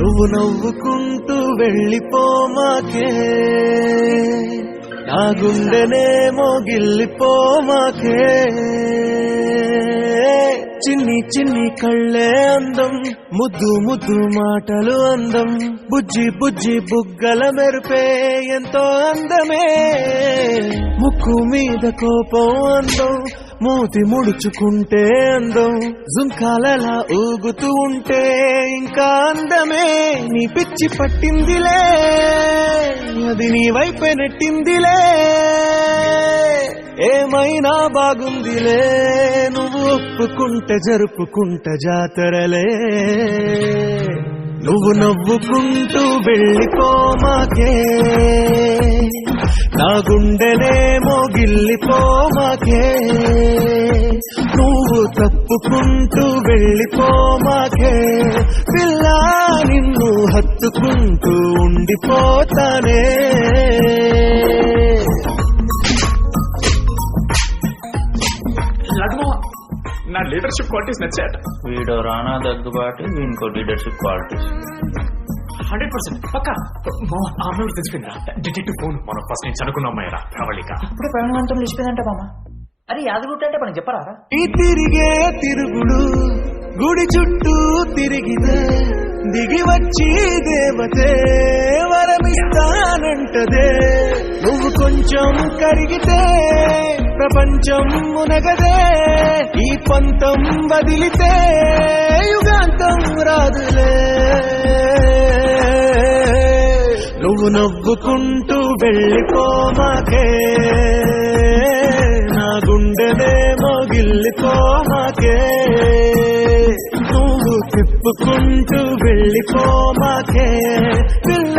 నువ్వు నవ్వుకుంటూ వెళ్ళిపోమాకే నా గుండెనేమో గిల్లిపోమాకే చిన్ని చిన్ని కళ్ళే అందం ముద్దు ముద్దు మాటలు అందం బుజ్జి బుజ్జి బుగ్గల మెరుపే ఎంతో అందమే ముక్కు మీద కోపం అందం మూతి ముడుచుకుంటే అందం జుంకాలలా ఊగుతూ ఉంటే ఇంకా అందమే నీ పిచ్చి పట్టిందిలే అది నీ వైపే నెట్టిందిలే ఏమైనా బాగుందిలే నువ్వు ఒప్పుకుంటే జరుపుకుంటే జాతరలే నువ్వు నవ్వుకుంటూ వెళ్ళిపోమాకే నా గుండెనేమో గిల్లిపోమాకే నువ్వు తప్పుకుంటూ వెళ్ళిపోమాకే పిల్ల నిన్ను హత్తుకుంటూ ఉండిపోతానే నా లీడర్షిప్ క్వాలిటీస్ నచ్చాట. వీడు రానా దగ్గుబాటి ఇంకో లీడర్షిప్ క్వాలిటీస్ 100% పక్క. ఆమె తెలిసిపోయిందా డిటెక్టివ్ ఫోన్ మనం ఫస్ట్ నుంచి అనుకున్న అమ్మాయిరా ప్రవళిక. ఇప్పుడు ప్రణవంతం నిలిచిపోయిందంట బామ్మ. అది యాదగుట్ట అంటే మనకి చెప్పరా? ఈ తిరిగే తిరుగుడు గుడి చుట్టూ తిరిగితే దిగి వచ్చి దేవతే వరమిస్తానంటదే నువ్వు కొంచెం కరిగితే ప్రపంచం మునగదే ఈ పంతం వదిలితే యుగాంతం రాదులే నువ్వు నవ్వుకుంటూ వెళ్ళిపోమాకే నా గుండెనేమో గిల్లిపోమాకే నువ్వు తిప్పుకుంటూ వెళ్ళిపోమాకే పిల్ల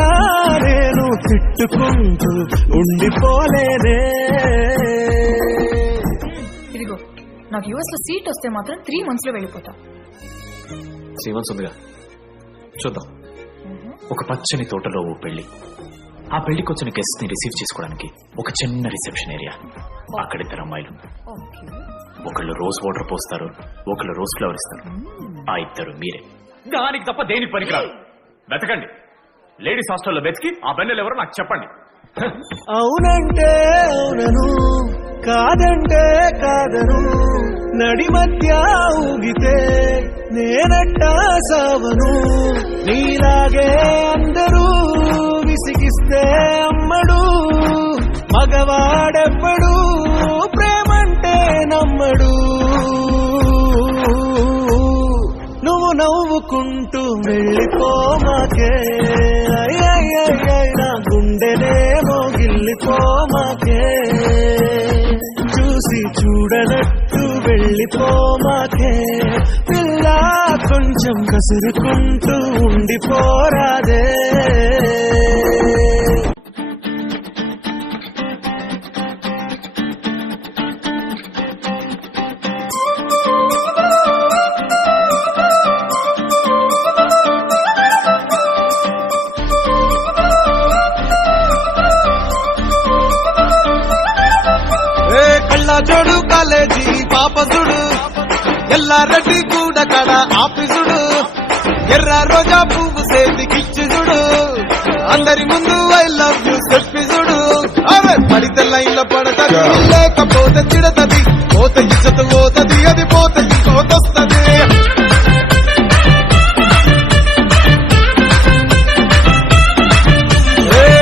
నేను తిట్టుకుంటూ ఉండిపోలేనే. ఇదిగో నాకు యుఎస్ లో సీట్ వస్తే మాత్రం 3 months లో వెళ్ళిపోతా. 3 months ఉందిగా చూద్దాం. ఒక పచ్చని తోటలో ఓ పెళ్లి. ఆ పెళ్లికి వచ్చిన గెస్ట్ ని రిసీవ్ చేసుకోవడానికి ఒక చిన్న రిసెప్షన్ ఏరియా. అక్కడ 2 అమ్మాయిలు. ఒకళ్ళు రోజ్ వాటర్ పోస్తారు, ఒకళ్ళు రోజ్ ఫ్లవర్ ఇస్తారు. ఆ 2 మీరే. దానికి తప్ప దేనికి పనికిరాదు. వెతకండి. లేడీస్ హాస్టల్లో వెతికి ఆ బెన్నెలు ఎవరో నాకు చెప్పండి. అవునంటే అవునను కాదంటే కాదను నడి మధ్య ఊగితే నేనట్టా సావను నీలాగే అందరూ విసిగిస్తే అమ్మడు మగవాడెవ్వడు ప్రేమంటే నమ్మడు నువ్వు నవ్వుకుంటూ వెళ్ళిపోమాకే నా గుండెనేమో గిల్లిపోమాకే చూసి చూడనట్టు వెళ్ళిపోమాకే పిల్ల కొంచెం కసురుకుంటూ ఉండిపోరాదే. జోడు కాలేజీ పాపసుడు ఎల్లారెడ్డి కూడా కడ ఆఫీసుడు ఎర్ర రోజా పువ్వు సేతికిచ్చి చూడు అందరి ముందు ఐ లవ్ యూ చెప్పి చూడు అవే పడితే లైన్లో పడతది లేకపోతే చిడతది పోత ఇచ్చత పోతది అది పోత ఇంకోతొస్తది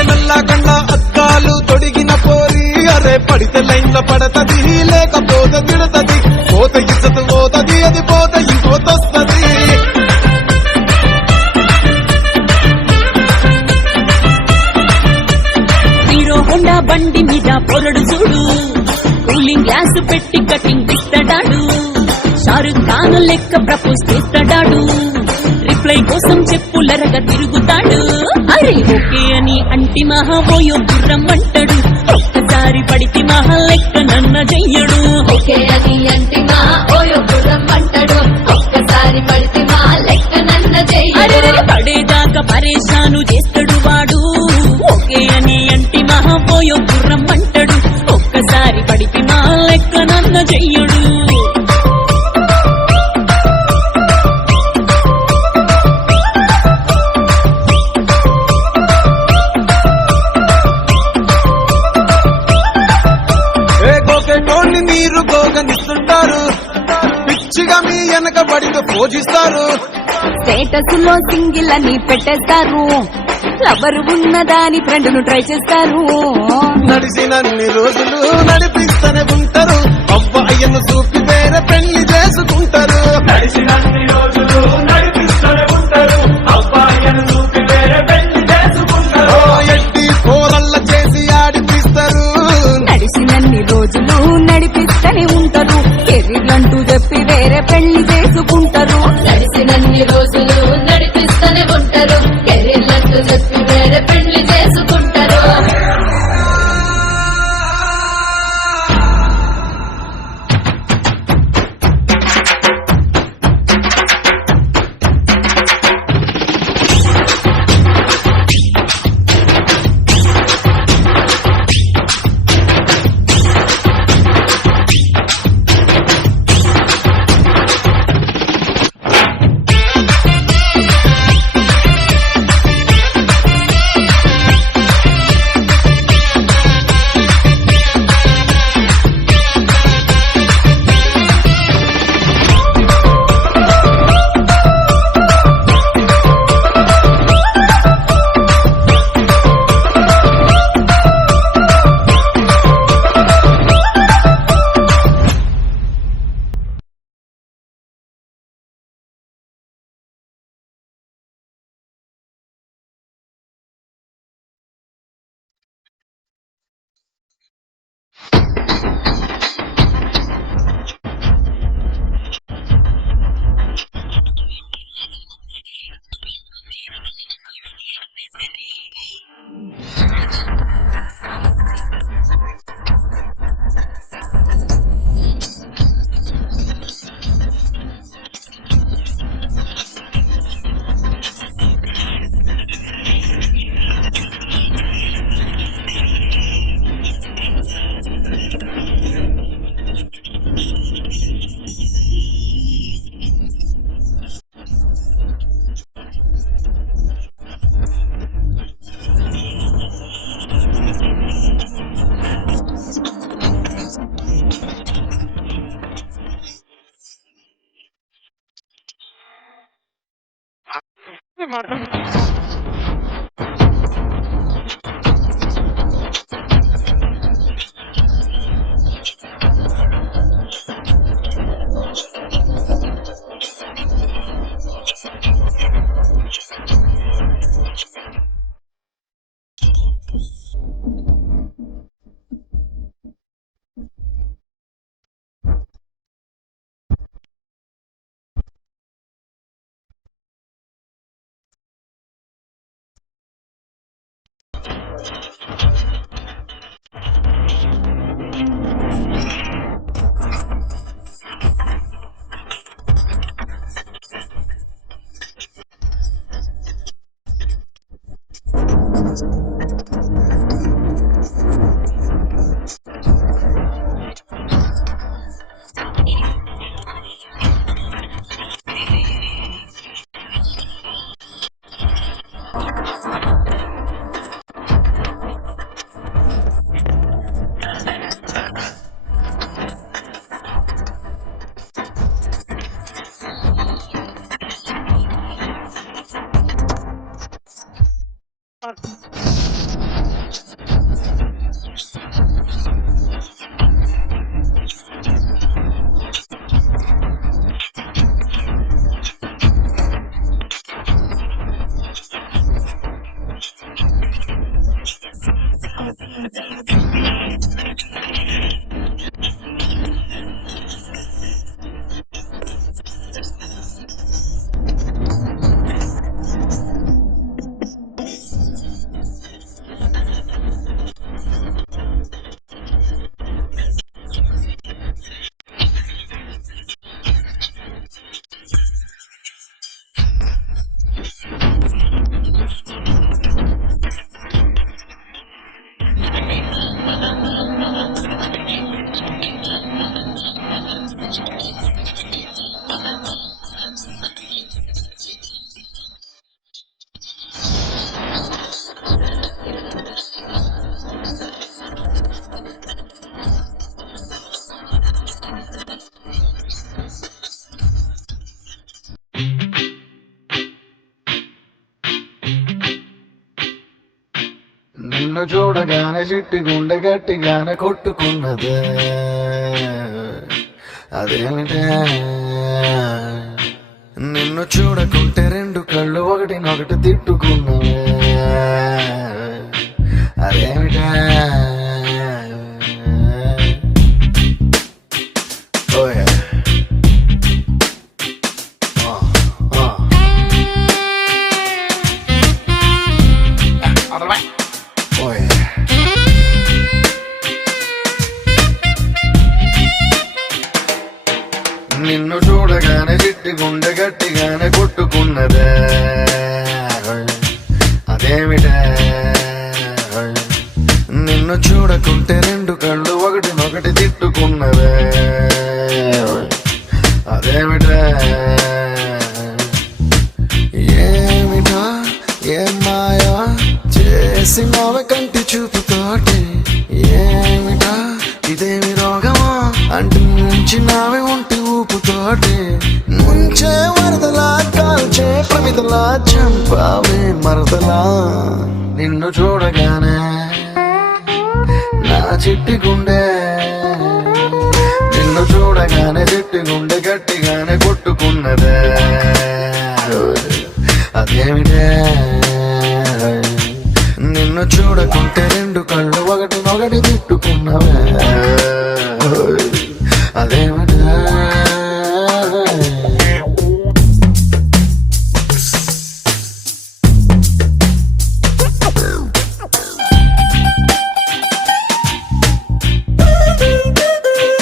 నల్లగండ అద్దాలు తొడిగిన పోరి అరే పడితే లైన్లో పడతది లేకపోతే తిడతది పోత ఇచ్చత పోతది అది పోత ఇంకోతొస్తది హీరో హోండా బండి మీద పొరడు చూడు కూలింగ్ గ్లాస్ పెట్టి కటింగ్ ఇస్తాడాడు షారుఖ్ ఖాన్ లెక్క ప్రపోజ్ చేస్తాడాడు రిప్లై కోసం చెప్పులరగా తిరుగుతాడు అరే ఓకే అని అంటి మహాబోయో గుర్రం అంటాడు ఒక్కసారి పడితే మహా లెక్క నన్న చెయ్యడు ఓకే అని అంటి మహాబోయో గుర్రం అంటాడు ఒక్కసారి పడితే మహా లెక్క నన్న చెయ్యడు పడేదాకా పరేషాను చేస్తాడు వాడు ఓకే అని అంటి మహాబోయో గుర్రం అంటాడు ఒక్కసారి పడితే మహా లెక్క నన్న చెయ్యడు పడితే పూజిస్తారు. స్టేటస్ లో సింగిల్ అని పెట్టేస్తారు, లవర్ ఉన్నదాని ఫ్రెండ్ ను ట్రై చేస్తారు. నడిచినన్ని రోజులు నడిపిస్తూనే ఉంటారు, అబ్బాయిను చూపి వేరే పెళ్లి చేసుకుంటారు. నడిచినన్ని రోజులు నడిపిస్తూనే ఉంటారు, అబ్బాయిని చూపి వేరే పెళ్లి చేసుకుంటారు. ఎట్టి కోరల్ల చేసి ఆడిపిస్తారు. నడిచినన్ని రోజులు నడిపిస్తూనే ఉంటారు, కెరీర్లంటూ చెప్పి వేరే పెళ్లి చేసుకుంటారు. నడిచినన్ని రోజులు నడిపిస్తూనే ఉంటారు, కెరీర్లంటూ చెప్పి వేరే పెళ్లి చేసుకుంటారు. నిన్ను చూడగానే చిట్టి గుండె గట్టిగానే కొట్టుకున్నదే అదేమిటే నిన్ను చూడకుంటే రెండు కళ్ళు ఒకటినొకటి తిట్టుకున్నవే అదేమిటే ఓయే ఓయే నిన్ను చూడగానే చిట్టి గుండె గట్టిగానే కొట్టుకున్నదే అదేమిటే నిన్ను చూడకుంటే రెండు కళ్ళు ఒకటినొకటి తిట్టుకున్నదే అదేమిటే ఏమిటా ఏం మాయా చేసి మావ కంటి చూపుతోటి ఏమిటా ఇదేమి రోగమా అంటూ ముంచినావే ఒంటి ఊపుతోటి ముంచే వరదలా కాల్చే ప్రమిదలా చంపావే మరదలా నిన్ను చూడగానే నా చిట్టి గుండె నిన్ను చూడగానే చిట్టి గుండె గట్టిగానే కొట్టుకున్నదే అదేమిటే నిన్ను చూడకుంటే రెండు కళ్ళు ఒకటినొకటి తిట్టుకున్నవే అదేమిటే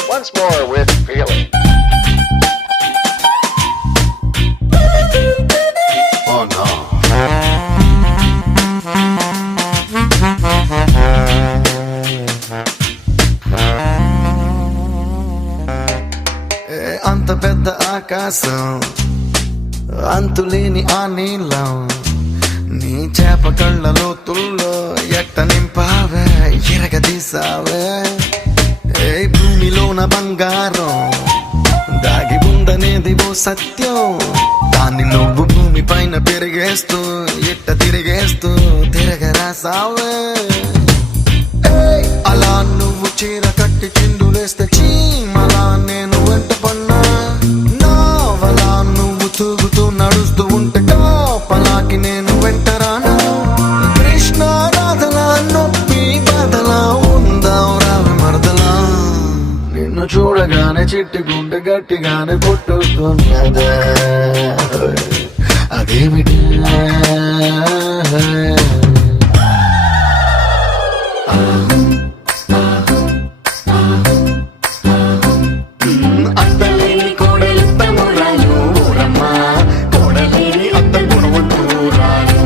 Once more with feeling. Oh no. అంత పెద్ద ఆకాశం అంతులేని ఆ నీళ్ళం నీ చేప కళ్ళ లోతుల్లో ఎట్ట నింపావే ఎరగదీసావే ఏ భూమిలోన బంగారం దాగి ఉందనేది ఓ సత్యం దాన్ని నువ్వు భూమి పైన పెరిగేస్తూ ఎట్ట తిరిగేస్తూ తిరగరాసావే అలా నువ్వు చీర కట్టి చిందులేస్తే చీమలా నేను వెంట పన్నా నావలా నువ్వు తూగుతూ నడుస్తూ ఉంటే కాపలాకి నేను వెంటరానా కృష్ణ రాధలా నొప్పి బాధలా ఉందాం రావి మరదలా నిన్ను చూడగానే చిట్టి గుండె గట్టిగానే కొట్టుకున్నదే అదేమిటి అత్తలేని కోడలు తమ్మురాలు ఊరమ్మా కోడలేని అత్త గుణవంతురాలు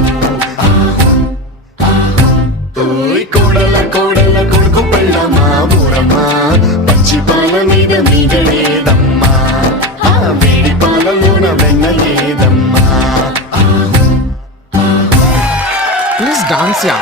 కోడల కోడల కొడుకు పెళ్ళమ్మా ఊరమ్మా పచ్చి పాల మీద లేదమ్మా ఆ వేడి పాలలోన వెన్న లేదమ్మా ప్లీజ్ డాన్స్ యా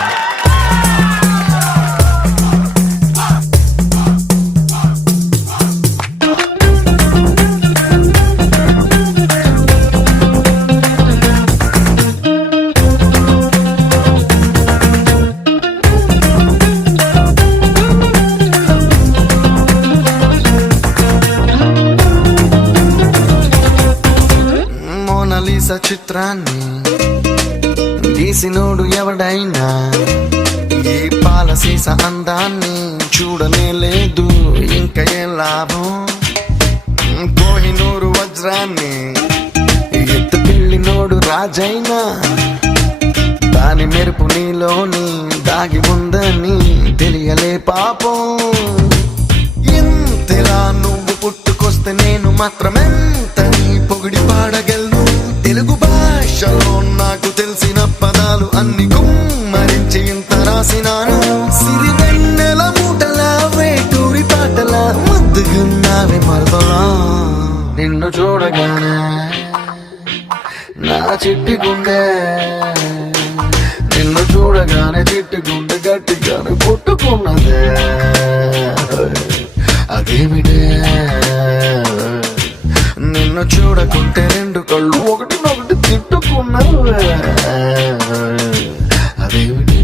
మోనాలిసా చిత్రాన్ని గీసినోడు ఎవడైనా ఈ పాలసీస అందాన్ని చూడనే లేదు ఇంకా ఏం లాభం కోహినూరు వజ్రాన్ని ఎత్తుకెళ్ళినోడు రాజైనా దాని మెరుపు నీలోని దాగి ఉందని తెలియలే పాపం ఇంతలా నువ్వు పుట్టుకొస్తే నేను మాత్రమెంత నీ పొగిడి పాడగలను తెలుగు భాషలో నాకు తెలిసిన పదాలు అన్ని కుమ్మరించి ఇంత రాసినాను సిరి వెన్నెల మూటలా వేటూరి పాటలా ముద్దుగున్నావి మరదలా నిన్ను చూడగానే నా చిట్టి గుండె నిన్ను చూడగానే చిట్టి గుండె గట్టిగానే కొట్టుకున్నదే అదేమిటే నిన్ను చూడకుంటే రెండు కళ్ళు ఒకటినొకటి తిట్టుకున్నావే అదేమిటే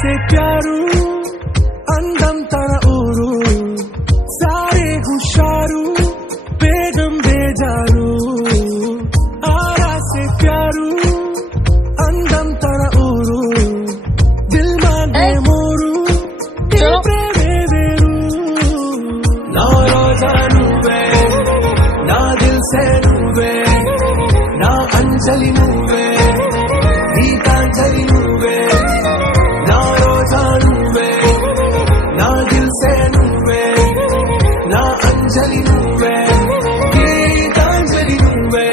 से प्यारू అందం తన ఊరు సారే హుషారు బేగం బేజారు ఆరా से प्यारू అందం తన ఊరు దిల్ మానే మోరు ప్రేమే వేరు నా రోజా నువ్వే నా దిల్ సే నువ్వే నా అంజలి నువ్వే గీతాంజలి నువ్వే నా రోజా నువ్వే నా దిల్ సే నువ్వే నా అంజలి నువ్వే గీతాంజలి నువ్వే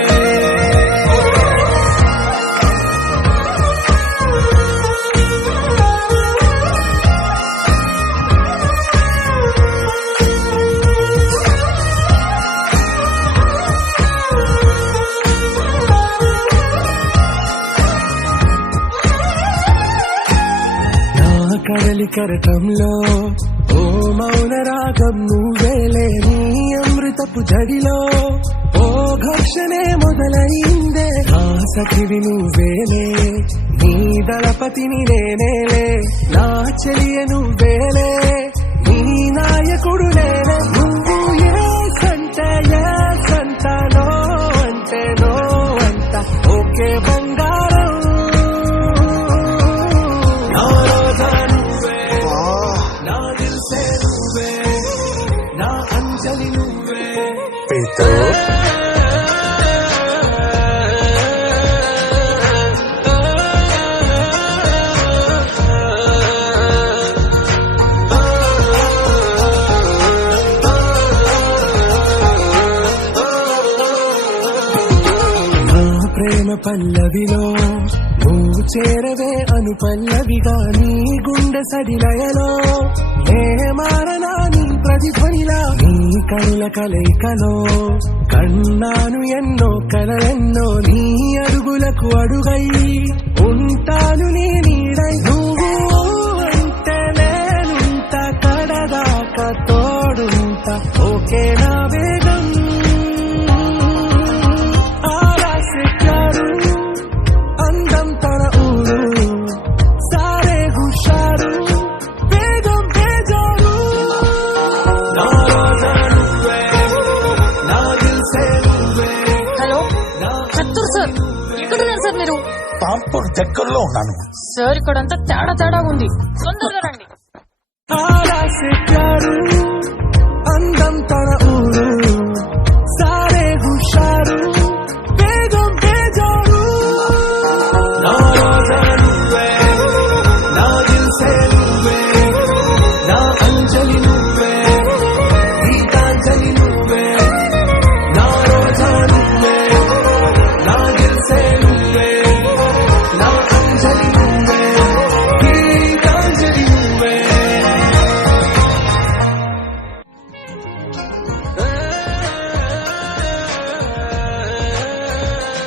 కడలి కరటంలో ఓ మౌన రాగం నువ్వేలే నీ అమృతపు జడిలో ఓ ఘర్షణే మొదలైందే ఆ సఖివి నువ్వేలే నీ దళపతిని నేనేలే నా చెలియ నువ్వేలే నీ నాయకుడు నేనే నువ్వు ఏ సంట నో అంటే నో అంట ఓకే బంగారం ప్రేమ పల్లవిలో నువ్వు చేరవే అను పల్లవిగా నీ గుండె సడిలయలో నే మారనా నీ ప్రతిధ్వనిలా నీ కనుల కలయికలో కన్నాను ఎన్నో కలలెన్నో నీ అడుగులకు అడుగై ఉంటాను నీ నీడై నువ్వు అంటే నేనుంట కడదాకా తోడుంట ఓకే నా వేగం అందం తన ఊరు సారే హుషారు బేగం బేజారు నా రోజా నువ్వే నా దిల్ సే నువ్వే. హలో కత్తూరు సార్ ఎక్కడున్నారు సార్ మీరు పాంపూర్ దగ్గరలో ఉన్నాను. సార్ ఇక్కడంతా తేడా తేడా ఉంది తొందరగా